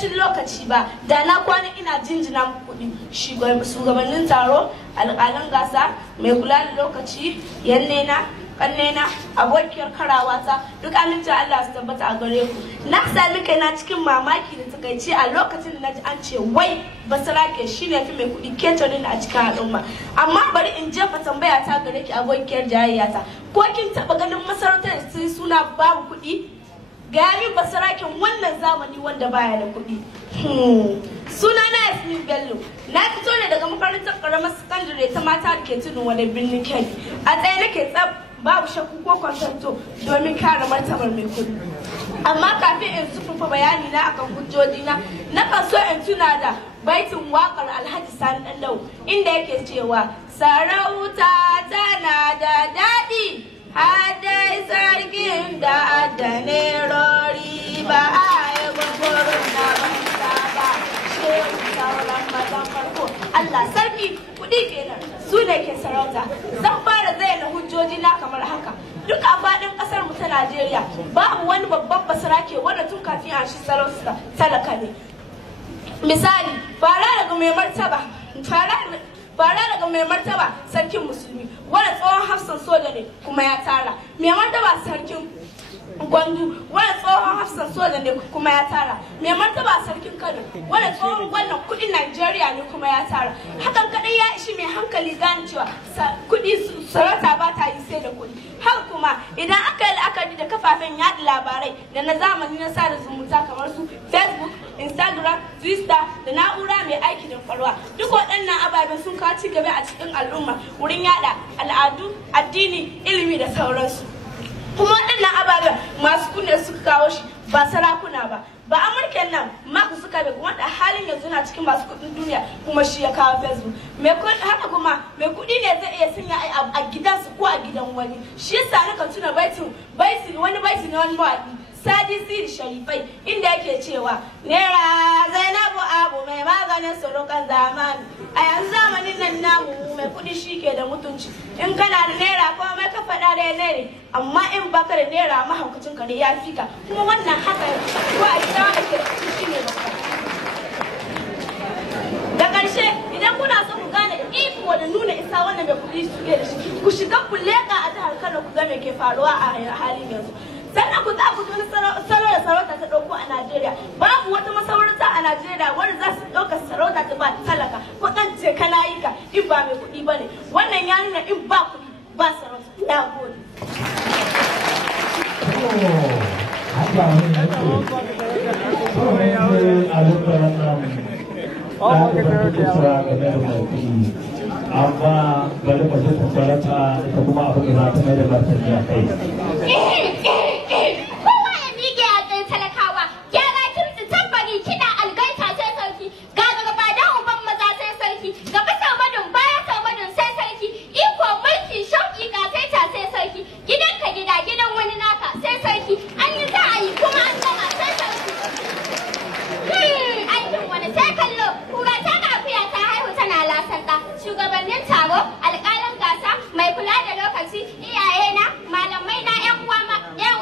ƙarancin lokaci ba da na kwana ina jinjina kuɗi shugabannin taro, alƙalan gasa, mai kula da lokaci, yannena, kannena, abokiyar karawata, duk amincin Allah su tabbata a gare ku. Na sami kaina cikin mamaki da takaici a lokacin da naji an ce wai Basarake shine fi mai kuɗi ketonin a cikin al'umma. Amma bari in jefa tambaya ta gare ki abokiyar jayayyata. Ko kin taɓa ganin masarautar da suna babu kuɗi? Ga min Basaraken wannan zamani wanda baya da kuɗi. Sunana Yasmin Bello. Na fito ne daga makarantar karamar sakandare ta mata da ke tudun wani birnin Kebbi. A tsaye nake tsab babu shakku ko kwantanto domin kare martabar mai kuɗi. Amma kafin in zurfafa bayani na akan hujjojina, na kan so in tuna da baitin waƙar Alhaji Sani Ɗanlau inda yake cewa sarauta tana da daɗi hadai sarkin da adanerori ba a yi gwagwarin na banza ba shehu sauran mazan farko. Allah sarki kuɗi kenan su ne ke sarauta. Zan fara zayyana hujjoji na kamar haka. Duk a faɗin ƙasar mu ta Najeriya babu wani babban basarake wanda tun kafin a shi sarauta talaka ne. Misali, fara daga mai martaba sarkin musulmi wanda tsohon hafsan soja ne kuma ya tara. Mai martaba sarkin Gwandu wanda tsohon hafsan soja ne kuma ya tara. Mai martaba sarkin Kano wanda tsohon gwamnan kudin Najeriya ne kuma ya tara. Hakan kadai ya ishi mai hankali gane cewa kudi sarauta ba ta yi sai da kudi. Haka kuma idan aka yi la'akari da kafafen yaɗa labarai da na zamani na sada zumunta kamar su Facebook, Instagram, Twitter da na'ura mai aiki da kwakwalwa, duk waɗannan ababen sun kawo ci gaba a cikin al'umma wurin yaɗa al'adu, addini, ilimi da sauransu. Kuma waɗannan ababen masu kunne suka kawo shi ba sarakuna ba. Ba Amurken nan Mark Zuckerberg wanda halin yanzu na cikin masu kuɗin duniya kuma shi ya kawo Facebook. Haka kuma mai kuɗi ne zai iya sanya a gidansu ko a gidan wani. Shi yasa na kan tuna wani baiti na wani mawaƙi Sadi Sidi Sharifai inda yake cewa Naira Zainabu Abu mai maganin surukan zamani. A yanzu zamanin nan namu mai kuɗi shi ke da mutunci. In kana da naira kuma mai ka faɗa da naira, amma in baka da naira mahaukacin ka ne ya fi ka. Kuma wannan haka ko a gida wanda ke shi ne babba. Da ƙarshe idan kuna so ku gane iko da nuna isa wannan mai kuɗi suke da shi, ku shiga ku leƙa a jihar Kano ku ga me ke faruwa a halin yanzu. Sannan ku za ku wani salo da sarauta ta ɗauko a Najeriya. Babu wata masarauta a Najeriya wanda za su ɗauka sarauta ta ba talaka ko ɗan je kana yi ka in ba mai kuɗi ba ne. Wannan ya nuna in ba kuɗi ba sarauta. Na gode. Amma bari mu ji sarauta ita kuma abu da za ta mai da martani a kai. Shugabannin taro, alƙalan gasa, mai kula da lokaci, iyayena, malamai na, ƴan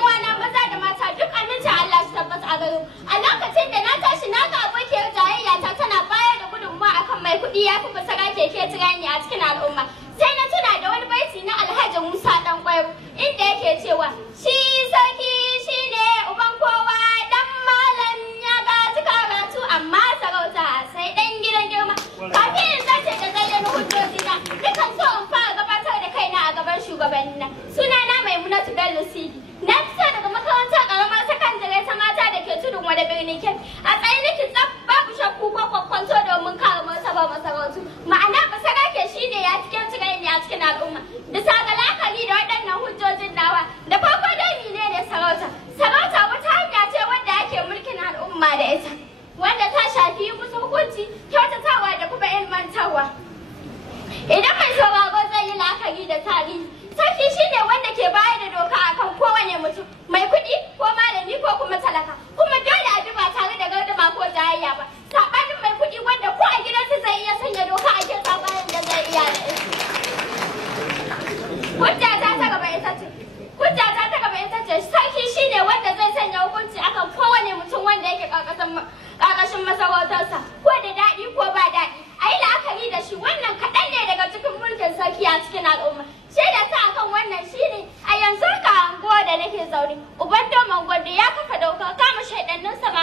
uwana maza da mata duk amincin Allah su tabbata a gare mu. A lokacin da na tashi na ga abokiyar jayayya ta tana bayar da gudunmawa akan mai kuɗi ya fi basara keke tirani a cikin al'umma. Sai na tuna da wani baiti na Alhaji Musa Ɗanƙwairo inda yake cewa shi sarki shine uban kowa dan malam ya gaji karatu amma sarauta sai ɗan gidan girma. Kafin in zace da zayyana hujjojina, dukan so in fara gabatar da kaina a gaban shugabannina. Sunana Maimunatu Bello Sidi. Na fito daga makarantar ƙaramar sakandare ta mata da ke tudun wani birnin Kebbi. A tsaye nake tsaf babu shakku ko kwakwanto domin kare martabar masarautu. Ma'ana basarake shine ya cikin tirani a cikin al'umma. Bisa ga la'akari da waɗannan hujjojin nawa, da farko dai menene sarauta? Sarauta wata hanya ce wanda ake mulkin al'umma da ita, wanda ta shafi musu hukunci, kyautatawa da kuma ilmantarwa. Idan mai sauraro zai yi la'akari da tarihi, sarki shine wanda ke bayar da doka akan kowane mutum, mai kuɗi ko malami ko kuma talaka, kuma dole a bi ba tare da gardama ko jayayya ba. Saɓanin mai kuɗi wanda ko a gidansa zai iya sanya doka a kan saɓanin da zai iya da ita. Hujjata ta gaba ita ce sarki shine wanda zai sanya hukunci akan kowane mutum wanda yake ƙarƙashin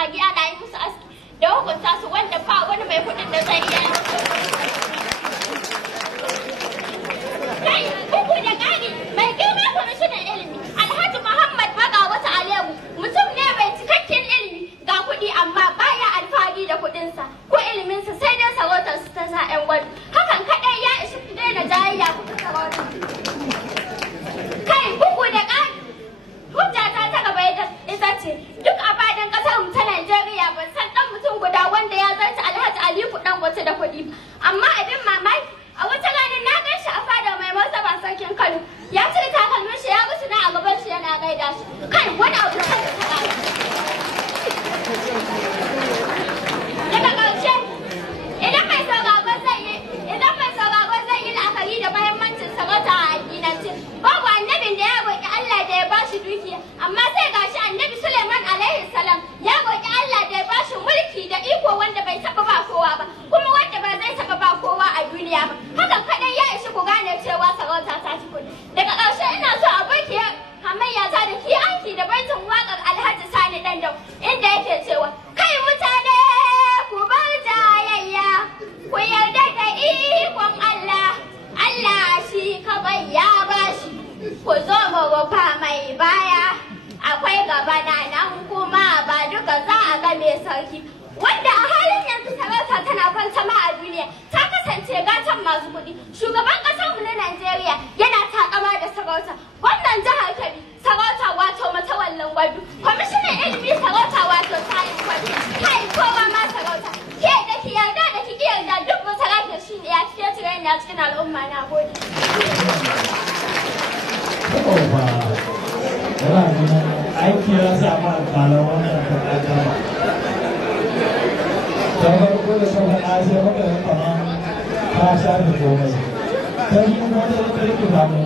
tsabagi ana yi musu aski da hukunta su wanda ba wani mai kuɗin da zai iya kai bugu da ƙari mai girma kwamishinan ilimi Alhaji Muhammad Baga wata Alewu mutum ne mai cikakken ilimi ga kuɗi amma baya alfahari da kuɗinsa ko iliminsa sai dai sarautar su ta sa 'yan gwado hakan kaɗai ya ishi ku daina jayayya ku ta sarautar kai bugu da ƙari hujjata ta gaba ita ce duk a fadin ƙasar mu ta Najeriya ban san ɗan mutum guda wanda ya zarta Alhaji Aliko Dangote da kuɗi amma abin mamaki a wata ranar na gan shi a fadar mai martaba sarkin Kano ya cire takalmin shi ya gusu na a gaban shi yana gaida shi kai wani abu kan da ta daga ƙarshe idan mai sauraro zai yi la'akari da mahimmancin sarauta a addinance babu annabin da ya roƙi Allah da ya bashi dukiya amma sai gashi annabi Suleiman alaihi salam ya roƙi Allah da ya bashi mulki da iko wanda bai taɓa ba kowa ba kuma wanda ba zai taɓa ba kowa a duniya ba hakan kadai ya ishi ku gane cewa sarauta ta ci kuɗi daga ƙarshe ina so a baki hamayya ta da ki aiki da baitin waƙar Alhaji Sani Dandau inda yake cewa kai mutane ku bar jayayya ku yarda da ikon Allah Allah shi kawai ya bashi ku zo mu rufa mai baya akwai gaba na nan kuma ba duka za a ga mai sarki wanda a halin yanzu sarauta tana kwantama a duniya ta kasance gatan masu kuɗi shugaban ƙasar mu na Najeriya yana takama da sarauta gwamnan jihar Kebbi sarauta wato matawallan gwadu kwamishinan ilimi sarauta wato sayin gwadu kai kowa ma sarauta ke da ki yarda da ki yarda duk masarautar shi ne ya cike cire ne a cikin al'umma na gode. aiki ya samu alƙalar wannan taƙaƙa ta farko da ta faɗa sai maka kama ta shafi komai ta yi kuma ta rike samu